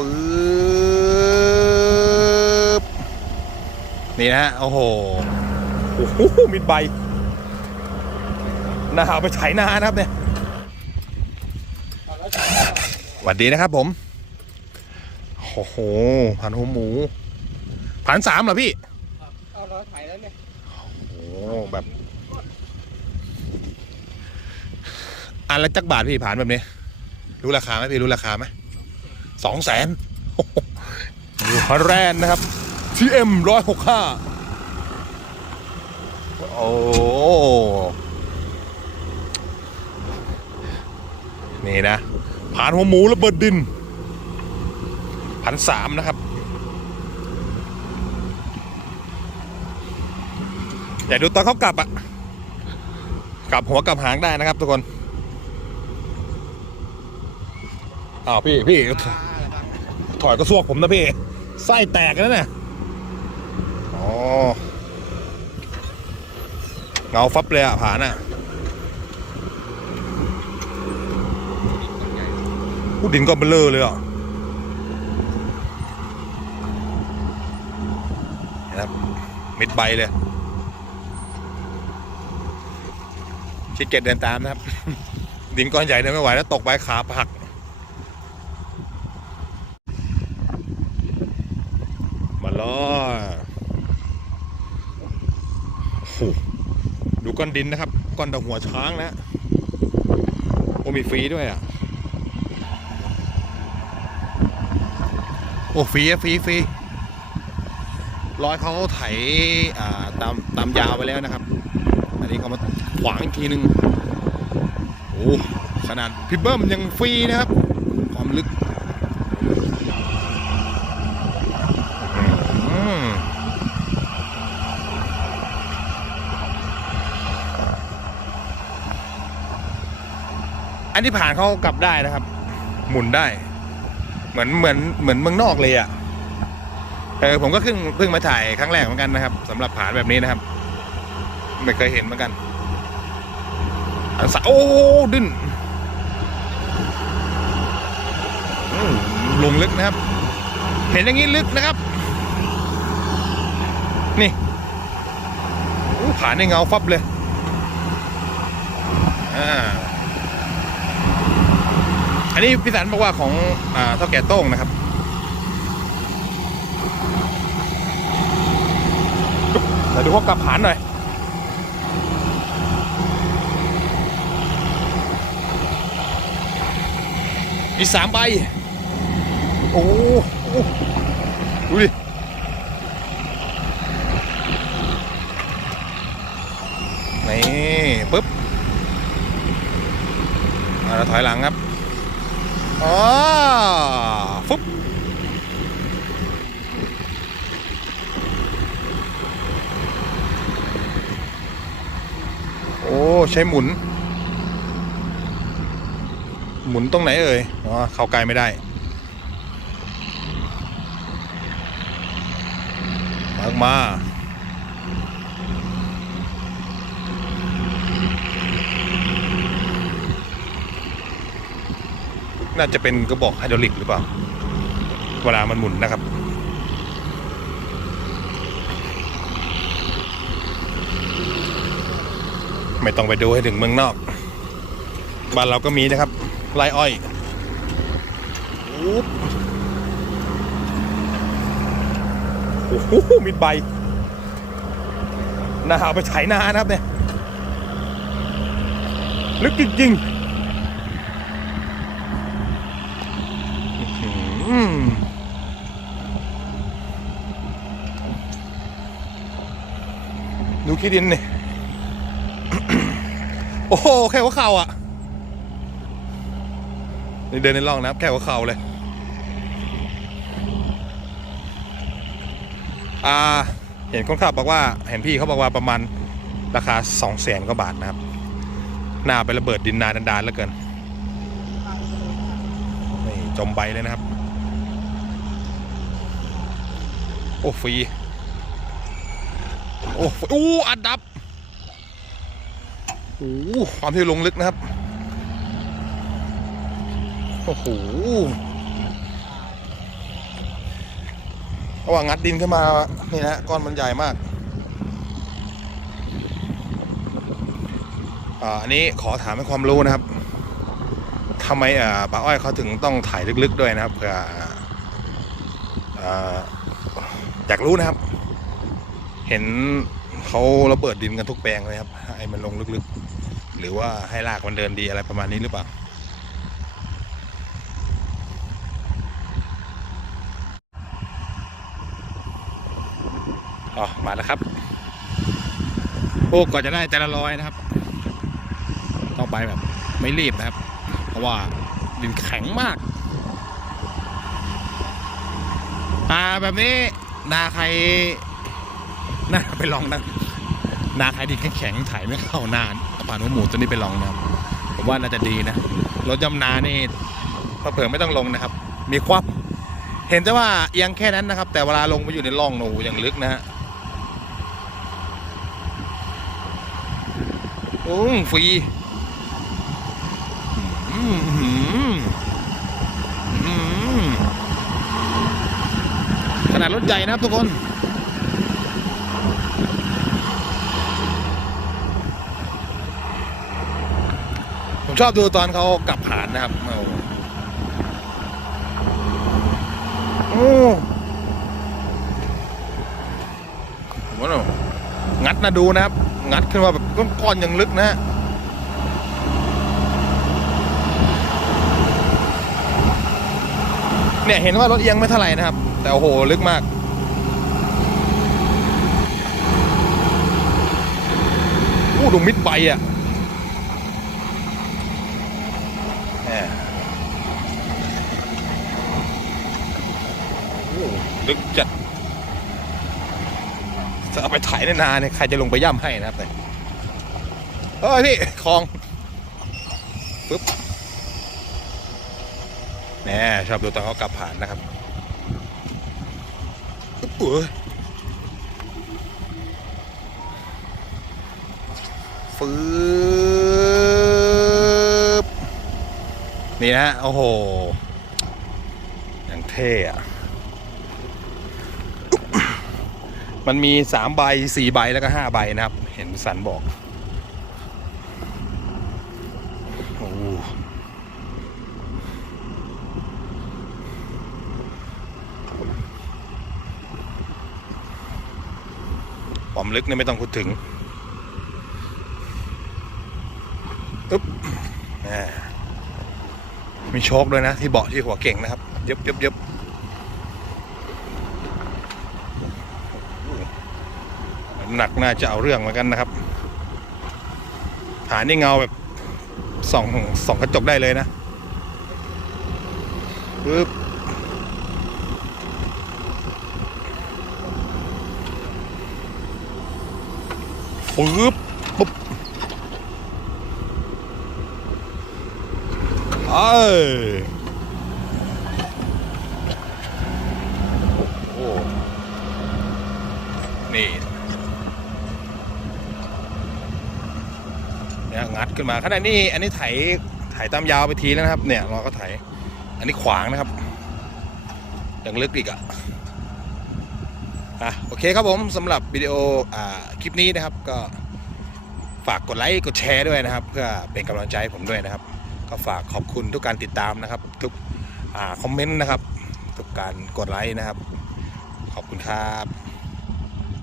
ฟืบนี่นะฮะ โอ้โห โอ้โห มิดใบน่าเอาไปไถนานะครับเนี่ยสวัสดีนะครับผม โอ้โหผ่านหัวหมูผ่านสามเหรอพี่เอาเราถ่ายแล้วเนี่ย โอ้แบบ อันละจักบาทพี่ผ่านแบบนี้ รู้ราคาไหมพี่รู้ราคาไหม สองแสนอยู่ฮอแลนนะครับ TM ร้อยหกห้าโอ้ นี่นะ ผ่านหัวหมูระเบิดดินพันสามนะครับ อย่าดูตอนเขากลับอะกลับหัวกลับหางได้นะครับทุกคนอ้าวพี่ พี่ ถอยกระซวกผมนะพี่ ไส้แตกแล้วเนี่ยอ๋อเงาฟับเลยอะผานอะพูดดินก็เบลอเลยอะนะครับมิดใบเลยขี้เกียจเดินตามนะครับ ดินก้อนใหญ่เดินไม่ไหวแล้วตกไปขาหัก มาล้อโอ้โห ดูก้อนดินนะครับ ก้อนดอกหัวช้างนะโอ้มีฟรีด้วยอะ โอ้ฟรีฟรีฟรีร้อยเขาไถอ่าตามตามยาวไปแล้วนะครับ อันนี้เขามาขวางอีกทีหนึ่งโอ้ขนาดพี่เบิ้มยังฟรีนะครับ ความลึกอืมอั นที่ผ่านเขากลับได้นะครับ หมุนได้ เหมือนเหมือนเหมือนเมืองนอกเลยอะ่ะเออผมก็เพิ่งเพิ่งมาถ่ายครั้งแรกเหมือนกันนะครับสำหรับผานแบบนี้นะครับ ไม่เคยเห็นเหมือนกันอันสะโอ้ดิ้นลงลึกนะครับ เห็นอย่างนี้ลึกนะครับ นี่ผ่านในเงาฟับเลย อ่า นนี้พี่สันบอกว่าของอ่าเท่าแก่โต้งนะครับ เดี๋ยวดูพวกกลับผานหน่อย อีกสามใบ โอ้โหดูดินี่ปึ๊บเราถอยหลังครับ อ๋อฟึบโอ้ ใช้หมุน หมุนตรงไหนเอ่ยอ๋อเข้าไกลไม่ได้มากมา น่าจะเป็นกระบอกไฮดรอลิกหรือเปล่า เวลามันหมุนนะครับ ไม่ต้องไปดูให้ถึงเมืองนอก บ้านเราก็มีนะครับไรอ้อยโอ้โหมิดใบน่าเอาไปไถนานะครับเนี่ย ลึกจริงๆ อื้อหือดูขี้ดินเนี่ยโอ้โห แค่หัวเข่าอะ นี่เดินในร่องนะครับแค่หัวเข่าเลย อ่า เห็นคนขับบอกว่า เห็นพี่เขาบอกว่าประมาณราคาสองแสนกว่าบาทนะครับ หน้าไประเบิดดินนาดันดานๆแล้วเกิน นี่จมใบเลยนะครับ โอ้ฟรีโอ้อู้อัดดับโอ้ความที่ลงลึกนะครับ โอ้โหราะว่างงัดดินขึ้นมา นี่นะก้อนมันใหญ่มาก อ่า อันนี้ขอถามให้ความรู้นะครับทำไมอ่าป้าอ้อยเขาถึงต้องถ่ายลึกๆด้วยนะครับเพื่ออ่า อยากรู้นะครับ เห็นเขาระเบิดดินกันทุกแปลงเลยครับ ให้มันลงลึกๆ หรือว่าให้รากมันเดินดีอะไรประมาณนี้หรือเปล่าอ๋อมาแล้วครับ โอ้ก่อนจะได้แต่ละร้อยนะครับ ต้องไปแบบไม่รีบนะครับ เพราะว่าดินแข็งมาก อ่าแบบนี้ นาใครน่าไปลองนะนาใครดินแข็งๆถ่ายไม่เข้านานเอาผ่านหัวหมูตัวนี้ไปลองนะครับผมว่าน่าจะดีนะรถยำนานี่เผื่อไม่ต้องลงนะครับ มีควับเห็นแต่ว่าเอียงแค่นั้นนะครับ แต่เวลาลงไปอยู่ในร่องหนูอย่างลึกนะฮะโอ้ยฟรีอืมอืมขนาด รถใหญ่นะครับทุกคน ผมชอบดูตอนเขากลับผ่านนะครับโอ้โอ้ผมว่างัดนะดูนะครับ งัดขึ้นมาแบบก้อนๆอย่างลึกนะฮะเนี่ยเห็นว่ารถเอียงไม่เท่าไหร่นะครับ แต่โอ้โห ลึกมากอู้ดูมิดใบอะแหมลึกจัดจะเอาไปถ่ายในนาเนี่ย ใครจะลงไปย่ำให้นะครับเนี่ยเฮ้ยพี่คลองปึ๊บแหมชอบดูตอนเขากลับผ่านนะครับ ปึ๊บเอ้ยฟืบนี่นะ โอ้โห อย่างเท่อะมันมีสามใบสี่ใบแล้วก็ห้าใบนะครับ เห็นสันบอก โอ้ความ ลึกเนี่ยไม่ต้องพูดถึงอึ๊บอ่ามีโชคด้วยนะ ที่เบาะที่หัวเก่งนะครับเย็บเย็บเย็บหนักน่าจะเอาเรื่องเหมือนกันนะครับหานี่เงาแบบส่องส่องกระจกได้เลยนะปึ๊บ ปึ๊บปุ๊บเอ้โอ้นี่เนี่ยงัดขึ้นมาขณะนี้อันนี้ไถไถตามยาวไปทีแล้วนะครับ เนี่ยเราก็ไถ อันนี้ขวางนะครับยังลึกอีกอะ อะโอเคครับผมสำหรับวิดีโออ่าคลิปนี้นะครับก็ฝากกดไลค์กดแชร์ด้วยนะครับ เพื่อเป็นกำลังใจให้ผมด้วยนะครับ ก็ฝากขอบคุณทุกการติดตามนะครับ ทุกอ่าคอมเมนต์นะครับ ทุกการกดไลค์นะครับ ขอบคุณครับ